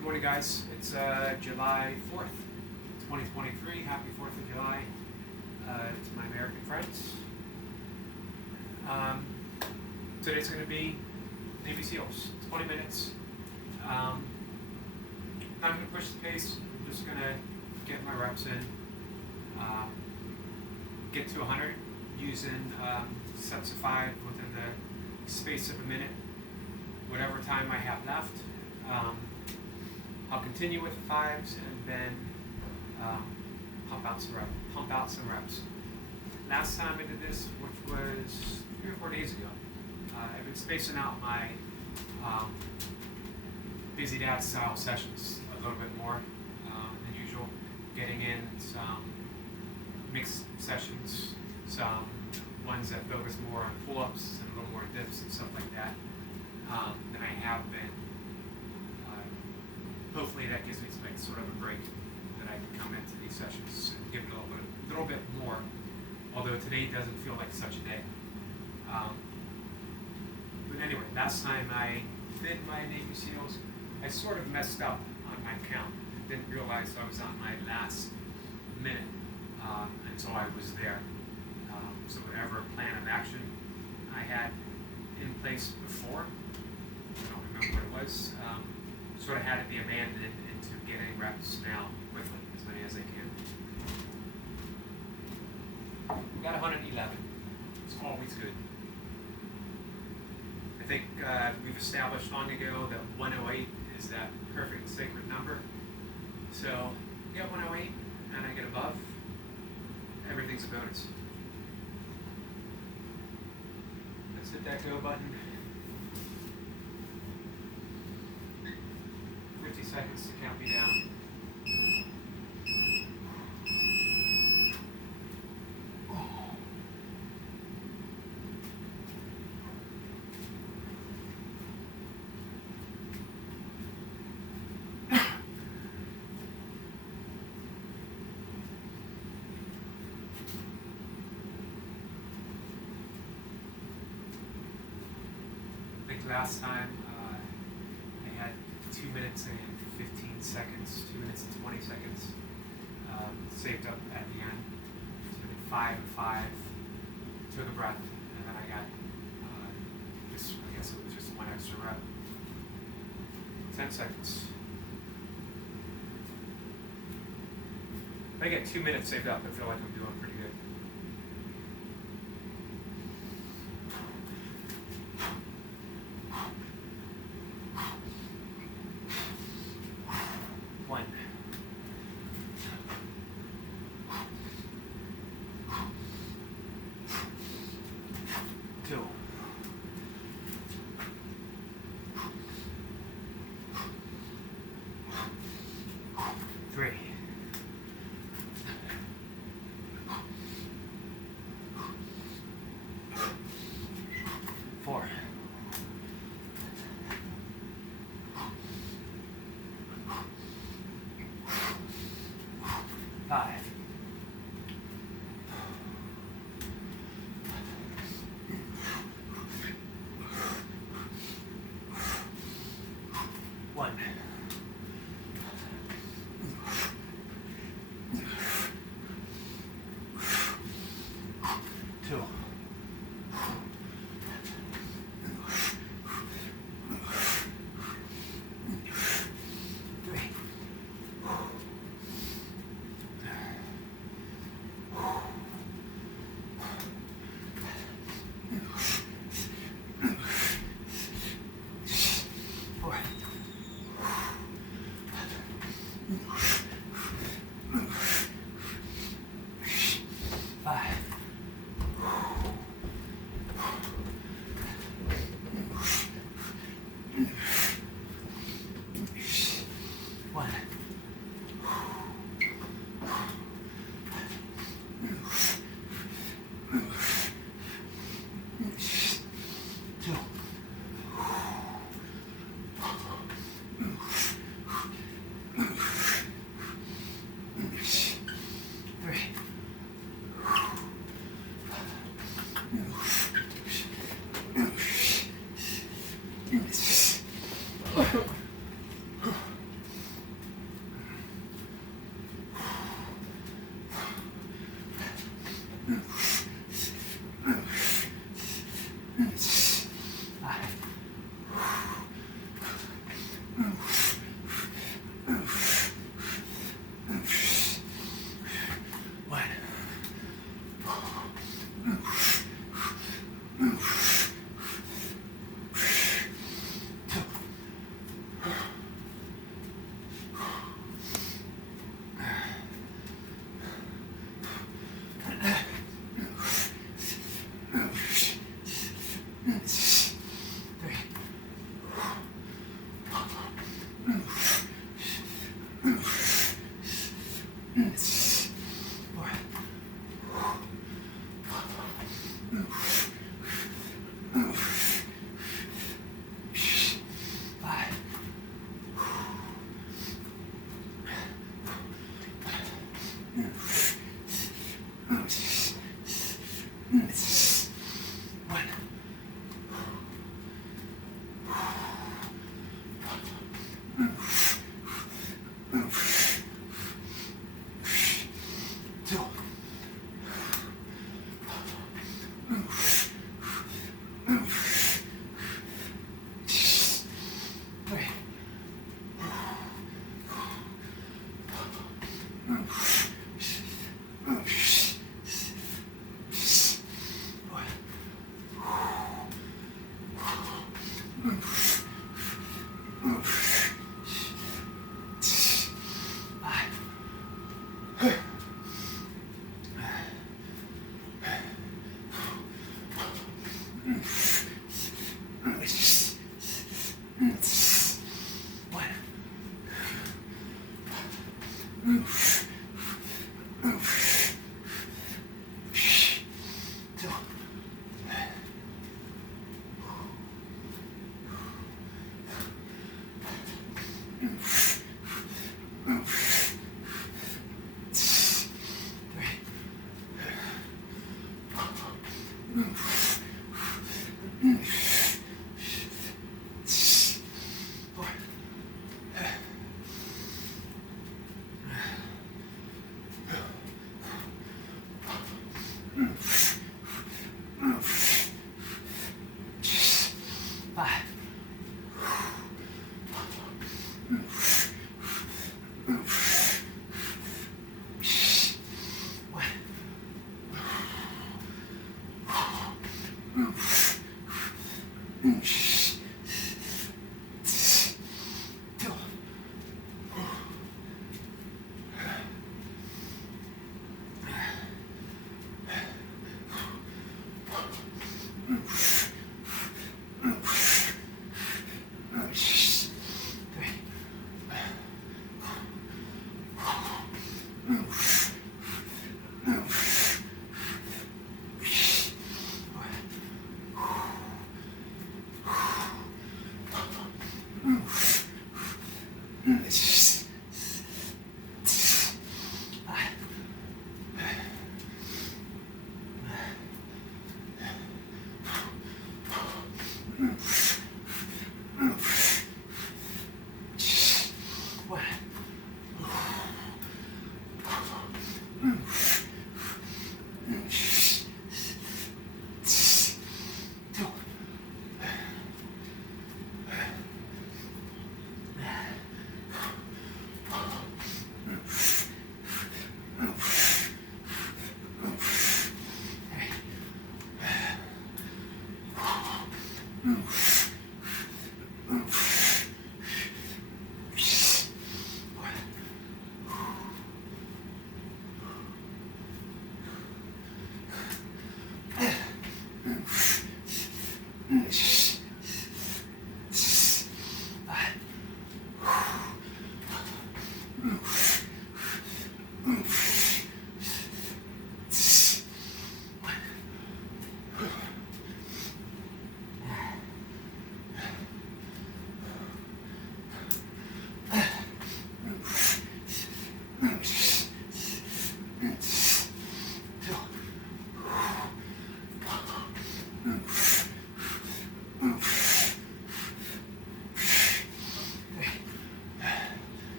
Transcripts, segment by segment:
Good morning, guys. It's July 4th, 2023. Happy 4th of July to my American friends. Today's going to be Navy SEALs, 20 minutes. Not going to push the pace. I'm just going to get my reps in, get to 100 using sets of 5 within the space of a minute, whatever time I have left. I'll continue with the 5s and then pump out some reps. Last time I did this, which was 3 or 4 days ago, I've been spacing out my busy dad style sessions a little bit more than usual, getting in some mixed sessions, some ones that focus more on pull-ups and a little more dips and stuff like that than I have been. Hopefully that gives me like sort of a break that I can come into these sessions and give it a little bit more, although today doesn't feel like such a day. But anyway, last time I did my Navy SEALs, I sort of messed up on my count. Didn't realize I was on my last minute until I was there. So whatever plan of action I had in place before, I don't remember what it was, sort of had to be abandoned into getting reps now quickly, as many as I can. We got 111. It's always good. I think we've established long ago that 108 is that perfect sacred number. So get 108 and I get above, everything's a bonus. Let's hit that go button. 50 seconds to count me down. I think last time I had 2 minutes and 15 seconds, 2 minutes and 20 seconds saved up at the end. So I did 5 and 5, took a breath, and then I got I guess it was just one extra rep. 10 seconds. If I get 2 minutes saved up, I feel like I'm doing pretty good. One. Two. Three. Four. Five. One. Two. Three. Four.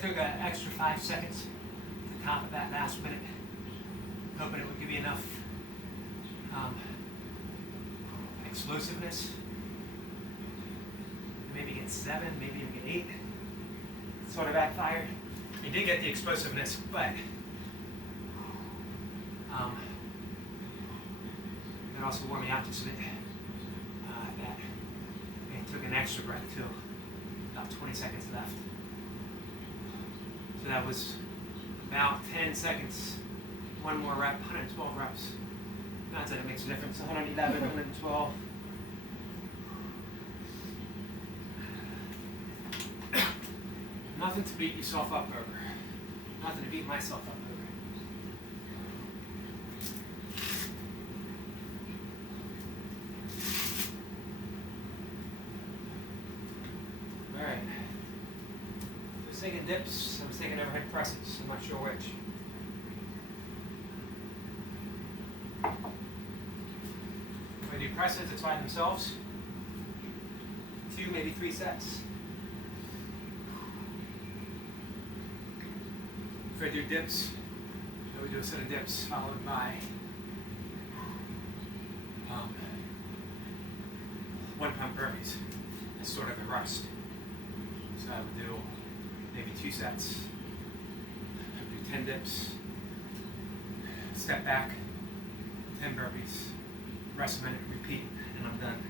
took an extra 5 seconds at the top of that last minute, hoping it would give me enough explosiveness. Maybe get 7, maybe even get 8. Sort of backfired. You did get the explosiveness, but it also wore me out just a bit. That it took an extra breath too. About 20 seconds left. So that was about 10 seconds. One more rep, 112 reps. Not that it makes a difference. 111, 112. Nothing to beat yourself up over. Nothing to beat myself up over. Alright. I was taking dips, I was taking overhead presses. I'm not sure which. If I do presses, it's by themselves. 2, maybe 3 sets. If I do dips, I would do a set of dips followed by 1 pump burpees. It's sort of a rust. So I would do maybe 2 sets. I would do 10 dips, step back, 10 burpees, rest a minute, repeat, and I'm done.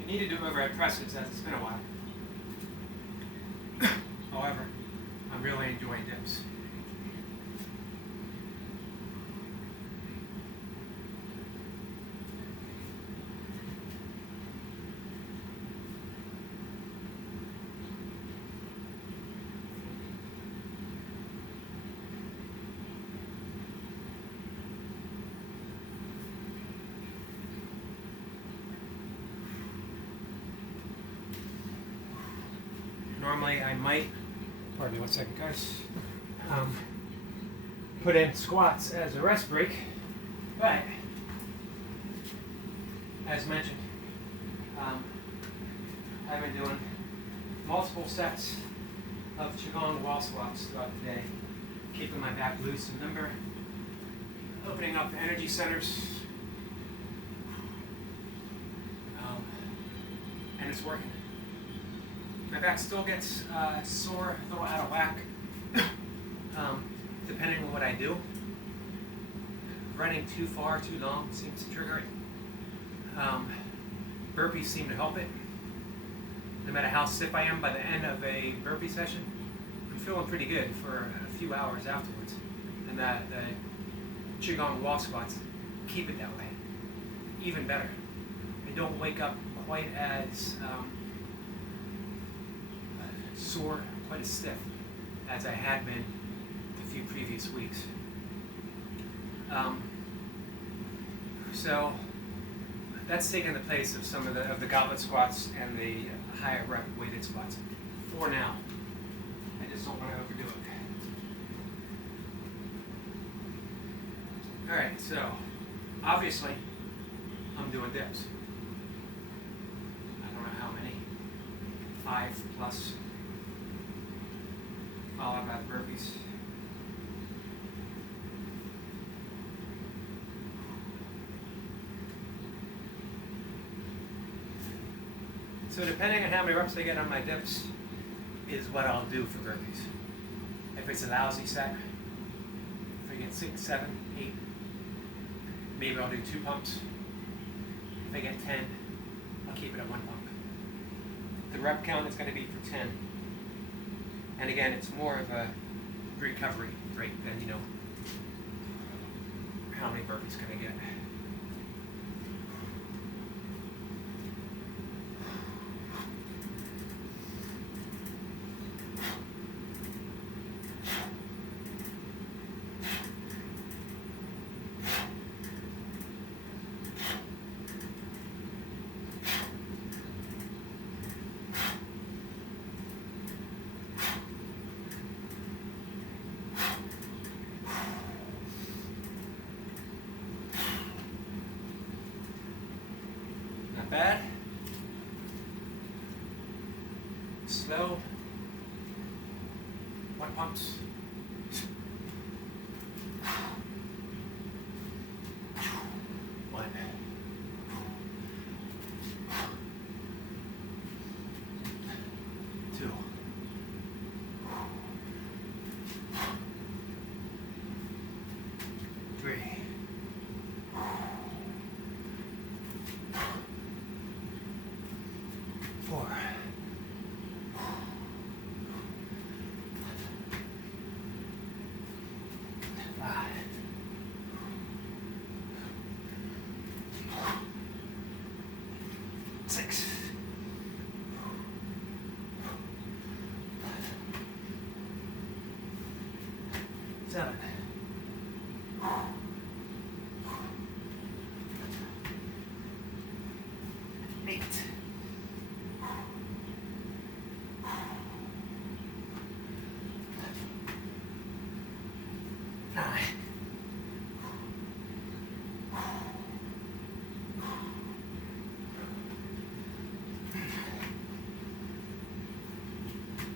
You need to do overhead presses as it's been a while. However, I'm really enjoying dips. Normally I might, pardon me 1 second guys, put in squats as a rest break, but as mentioned, I've been doing multiple sets of Qigong wall squats throughout the day, keeping my back loose and limber, opening up the energy centers, and it's working. My back still gets sore, a little out of whack, depending on what I do. Running too far, too long seems to trigger it. Burpees seem to help it. No matter how stiff I am by the end of a burpee session, I'm feeling pretty good for a few hours afterwards. And the Qigong wall squats keep it that way. Even better. I don't wake up quite as sore, quite as stiff as I had been a few previous weeks. So that's taken the place of some of the goblet squats and the higher rep weighted squats for now. I just don't want to overdo it. All right, so obviously I'm doing dips. I don't know how many, 5 plus, followed by the burpees. So depending on how many reps I get on my dips is what I'll do for burpees. If it's a lousy set, if I get 6, 7, 8, maybe I'll do 2 pumps. If I get 10, I'll keep it at 1 pump. The rep count is going to be for 10. And again, it's more of a recovery rate than, how many burpees can I get. Bad. Slow. 1 pumps. 1. 2. 3. 4. 5. 6. 7. 8. 9.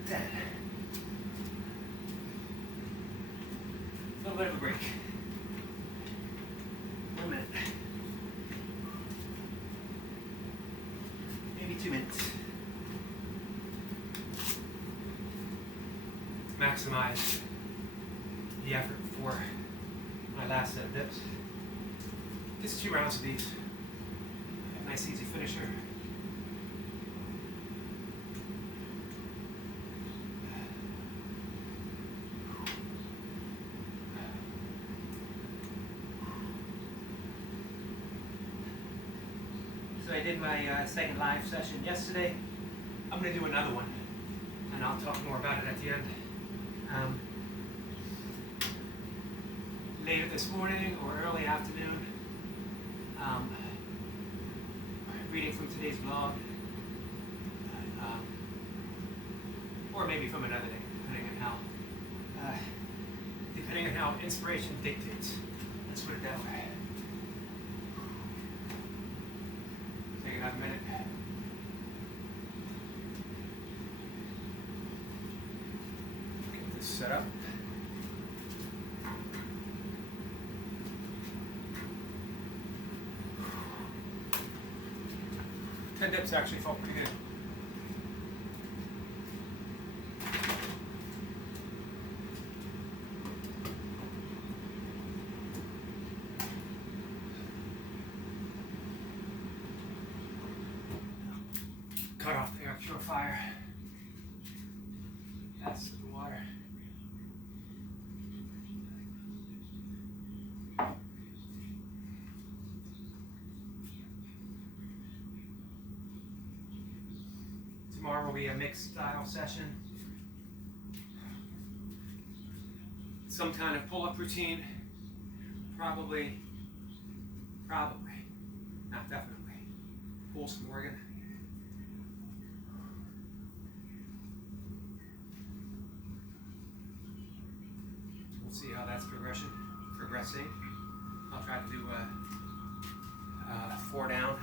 10. A little bit of a break. 1 minute. Maybe 2 minutes. Maximize the effort for my last set of dips. Just 2 rounds of these. Nice easy finisher. So I did my second live session yesterday. I'm going to do another one, and I'll talk more about it at the end. Later this morning or early afternoon, reading from today's blog, or maybe from another day, depending on how inspiration dictates. Let's put it that way. Take another minute. Get this set up. Ten dips actually felt pretty good. Cut off the air purifier. That's the water. Tomorrow will be a mixed style session. Some kind of pull-up routine. Probably, not definitely. Pull some Oregon. We'll see how that's progressing. I'll try to do 4 down.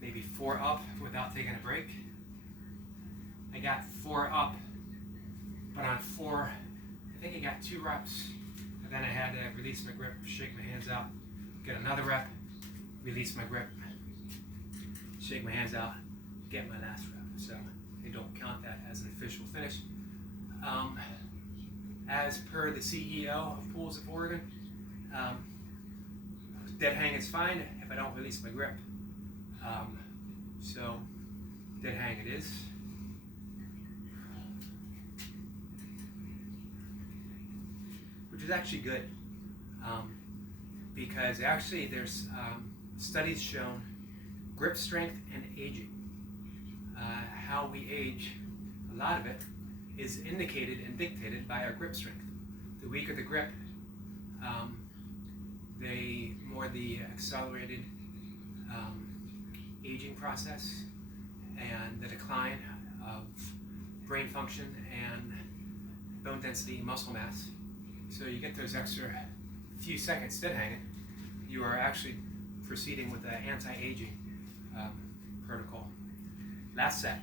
Maybe 4 up without taking a break. I got 4 up, but on 4, I think I got 2 reps. And then I had to release my grip, shake my hands out, get another rep, release my grip, shake my hands out, get my last rep. So they don't count that as an official finish. As per the CEO of Pools of Oregon, dead hang is fine if I don't release my grip. So dead hang it is. Which is actually good, because actually there's studies shown grip strength and aging. How we age, a lot of it is indicated and dictated by our grip strength. The weaker the grip, the more the accelerated aging process and the decline of brain function and bone density, muscle mass. So you get those extra few seconds dead hanging, you are actually proceeding with an anti-aging protocol. Last set.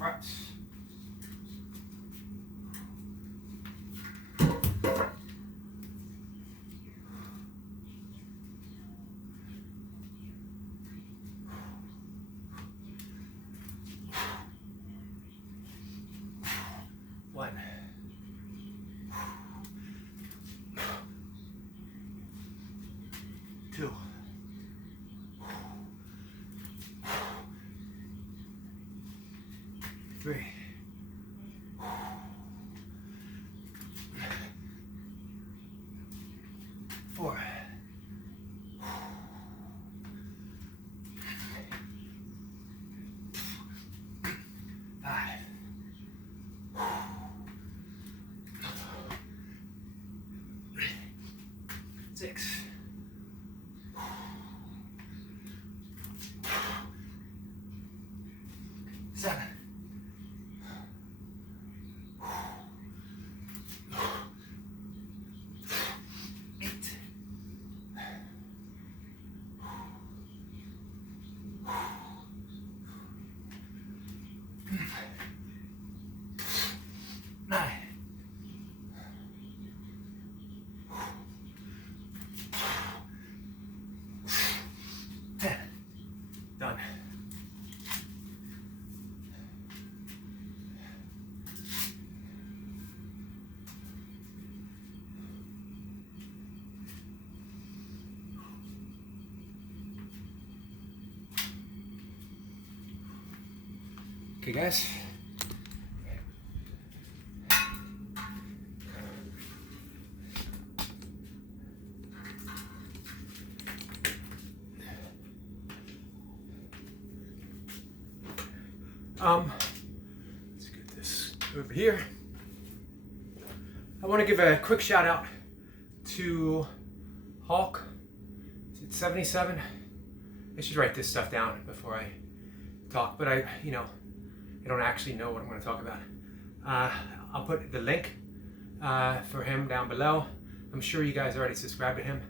Reps. One. Two. Three. 4. 5. 6. 7. 8. 9. 10. Done. Okay, guys. Let's get this over here. I want to give a quick shout out to Hulk. It's 77. I should write this stuff down before I talk, but I don't actually know what I'm going to talk about. I'll put the link for him down below. I'm sure you guys already subscribed to him,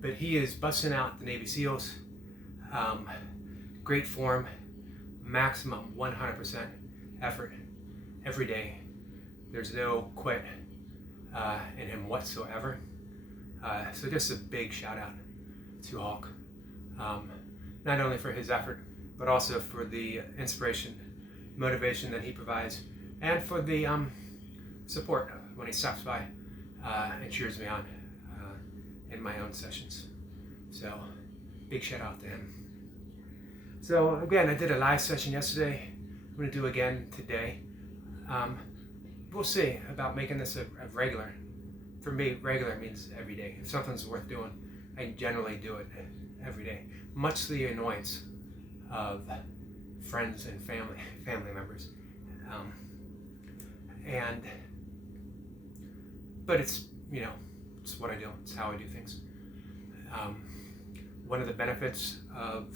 but he is busting out the Navy SEALs. Great form, maximum 100% effort every day. There's no quit in him whatsoever. So just a big shout out to Hulk. Not only for his effort, but also for the inspiration, motivation that he provides, and for the support when he stops by and cheers me on in my own sessions. So big shout out to him. So again, I did a live session yesterday. I'm going to do again today. We'll see about making this a regular. For me, regular means every day. If something's worth doing, I generally do it every day, much to the annoyance of friends and family members. But it's it's what I do. It's how I do things. One of the benefits of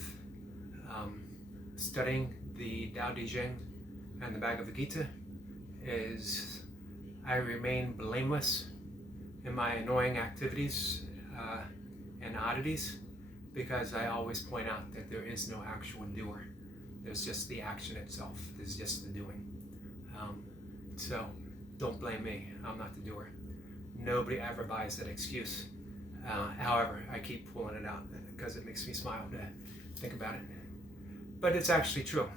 studying the Tao Te Ching and the Bhagavad Gita is I remain blameless in my annoying activities and oddities, because I always point out that there is no actual doer. There's just the action itself. There's just the doing. So don't blame me. I'm not the doer. Nobody ever buys that excuse. However, I keep pulling it out because it makes me smile to think about it. But it's actually true.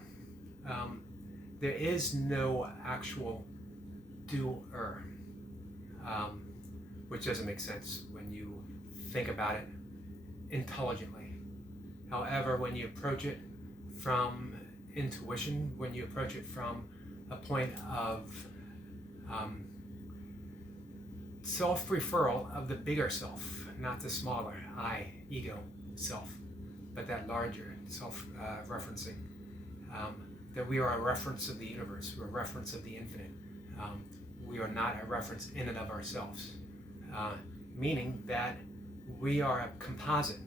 There is no actual doer, which doesn't make sense when you think about it intelligently. However, when you approach it from intuition, when you approach it from a point of self-referral of the bigger self, not the smaller I, ego, self, but that larger, self-referencing. That we are a reference of the universe, we're a reference of the infinite. We are not a reference in and of ourselves, meaning that we are a composite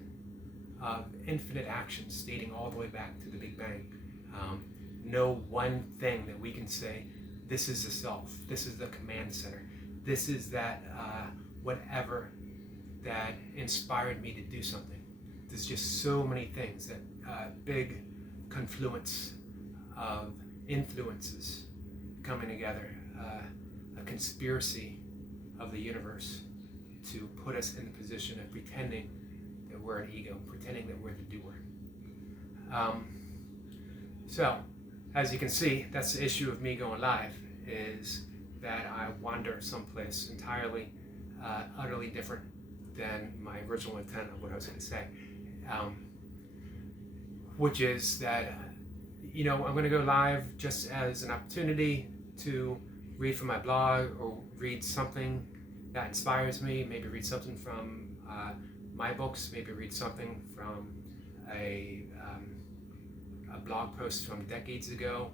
of infinite actions dating all the way back to the Big Bang. No one thing that we can say, this is the self, this is the command center, this is that whatever that inspired me to do something. There's just so many things, that big confluence of influences coming together, a conspiracy of the universe to put us in the position of pretending that we're an ego, pretending that we're the doer. So, as you can see, that's the issue of me going live, is that I wander someplace entirely, utterly different than my original intent of what I was going to say. Which is that, I'm going to go live just as an opportunity to read from my blog or read something that inspires me, maybe read something from my books, maybe read something from a blog post from decades ago,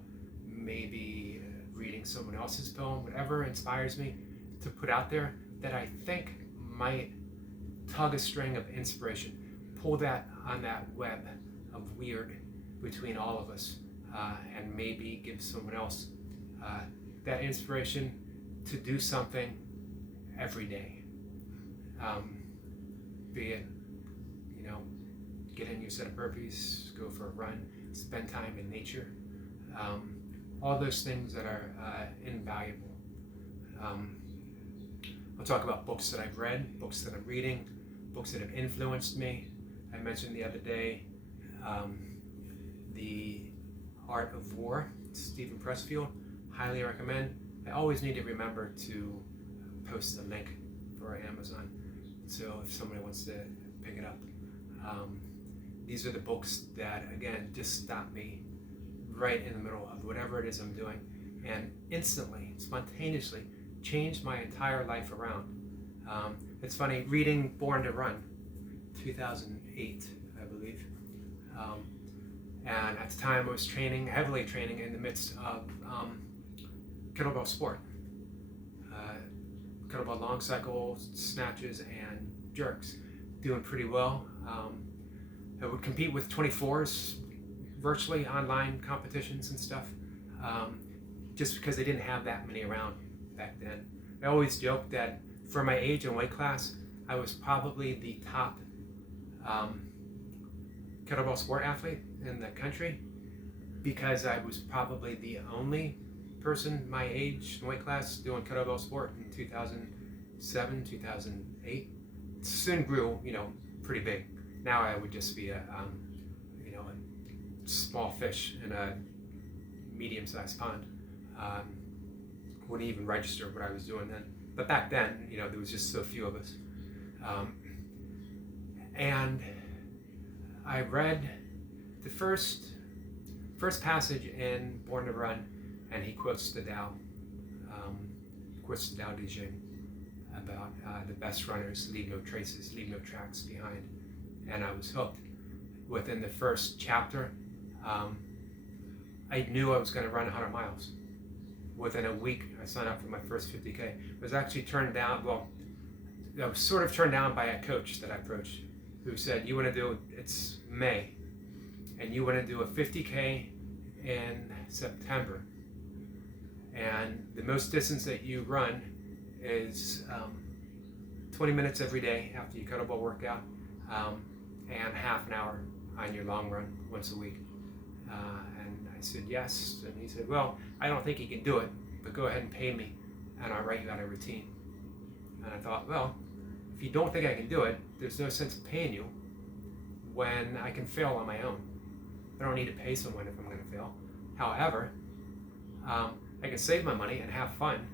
maybe reading someone else's poem, whatever inspires me to put out there that I think might tug a string of inspiration, pull that on that web of weird between all of us, and maybe give someone else that inspiration to do something every day. Be it, get in your set of burpees, go for a run, spend time in nature, all those things that are invaluable. I'll talk about books that I've read, books that I'm reading, books that have influenced me. I mentioned the other day The Art of War, Stephen Pressfield, highly recommend. I always need to remember to post a link for Amazon, so if somebody wants to pick it up. These are the books that, again, just stop me right in the middle of whatever it is I'm doing, and instantly, spontaneously, change my entire life around. It's funny, reading Born to Run, 2008, I believe, and at the time I was heavily training in the midst of kettlebell sport, kettlebell long cycle, snatches, and jerks, doing pretty well. I would compete with 24s, virtually online competitions and stuff, just because they didn't have that many around back then. I always joke that for my age and weight class, I was probably the top kettlebell sport athlete in the country, because I was probably the only person my age and weight class doing kettlebell sport in 2007, 2008. It soon grew, pretty big. Now I would just be a small fish in a medium-sized pond. Wouldn't even register what I was doing then. But back then, there was just so few of us. And I read the first passage in Born to Run, and he quotes the Tao Te Ching about the best runners leave no traces, leave no tracks behind. And I was hooked. Within the first chapter, I knew I was going to run 100 miles. Within a week, I signed up for my first 50K. I was actually turned down, I was sort of turned down by a coach that I approached, who said, it's May, and you want to do a 50K in September. And the most distance that you run is 20 minutes every day after your kettlebell workout, and half an hour on your long run once a week. And I said yes, and he said, well, I don't think you can do it, but go ahead and pay me, and I'll write you out a routine. And I thought, well, if you don't think I can do it, there's no sense of paying you when I can fail on my own. I don't need to pay someone if I'm going to fail. However, I can save my money and have fun.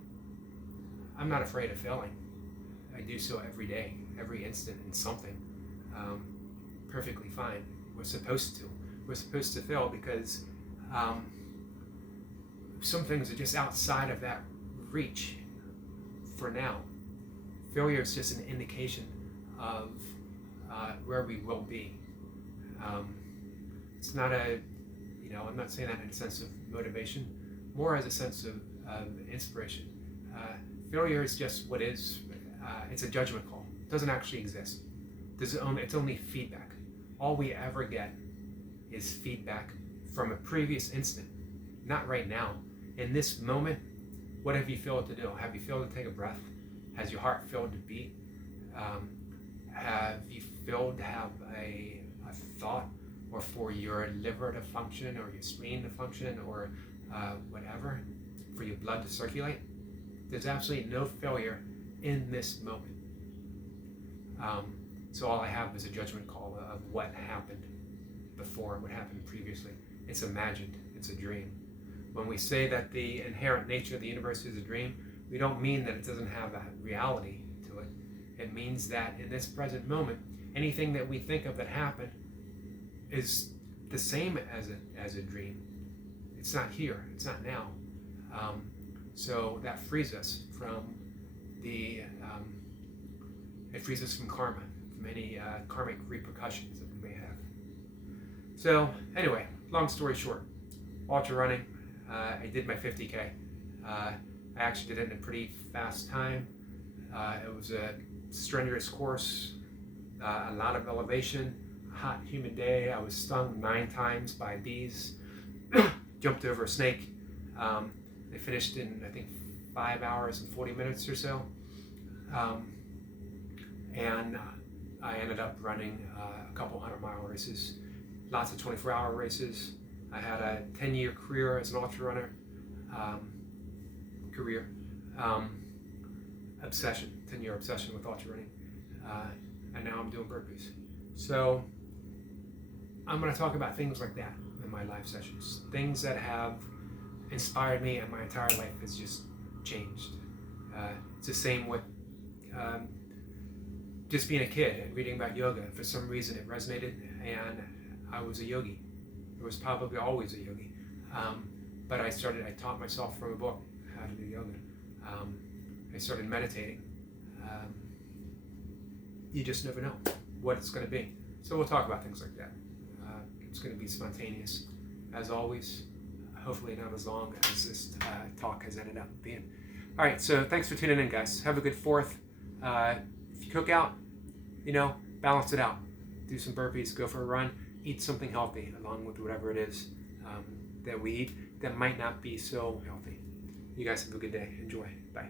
I'm not afraid of failing. I do so every day, every instant in something. Perfectly fine. We're supposed to. We're supposed to fail because some things are just outside of that reach for now. Failure is just an indication of where we will be. It's not I'm not saying that in a sense of motivation, more as a sense of inspiration. Failure is just what is. It's a judgment call. It doesn't actually exist. It's only feedback. All we ever get is feedback from a previous instant, not right now. In this moment, what have you failed to do? Have you failed to take a breath? Has your heart failed to beat? Have you failed to have a thought, or for your liver to function, or your spleen to function, or whatever, for your blood to circulate? There's absolutely no failure in this moment. So all I have is a judgment call of what happened before, what happened previously. It's imagined, it's a dream. When we say that the inherent nature of the universe is a dream, we don't mean that it doesn't have a reality to it. It means that in this present moment, anything that we think of that happened is the same as a dream. It's not here, it's not now. So that frees us from it frees us from karma, from any karmic repercussions that we may have. So anyway, long story short, ultra running, I did my 50K. I actually did it in a pretty fast time. It was a strenuous course, a lot of elevation, hot, humid day. I was stung 9 times by bees, jumped over a snake. They finished in, I think, 5 hours and 40 minutes or so. And I ended up running a couple 100-mile races, lots of 24-hour races. I had a 10-year career as an ultra runner, obsession, 10-year obsession with ultra running, and now I'm doing burpees. So I'm going to talk about things like that in my live sessions, things that have inspired me, and my entire life has just changed. It's the same with just being a kid and reading about yoga. For some reason it resonated, and I was a yogi. I was probably always a yogi, but I taught myself from a book how to do yoga. I started meditating. You just never know what it's going to be. So we'll talk about things like that. It's going to be spontaneous, as always. Hopefully not as long as this talk has ended up being. All right, so thanks for tuning in, guys. Have a good 4th. If you cook out, balance it out. Do some burpees, go for a run, eat something healthy along with whatever it is that we eat that might not be so healthy. You guys have a good day. Enjoy. Bye.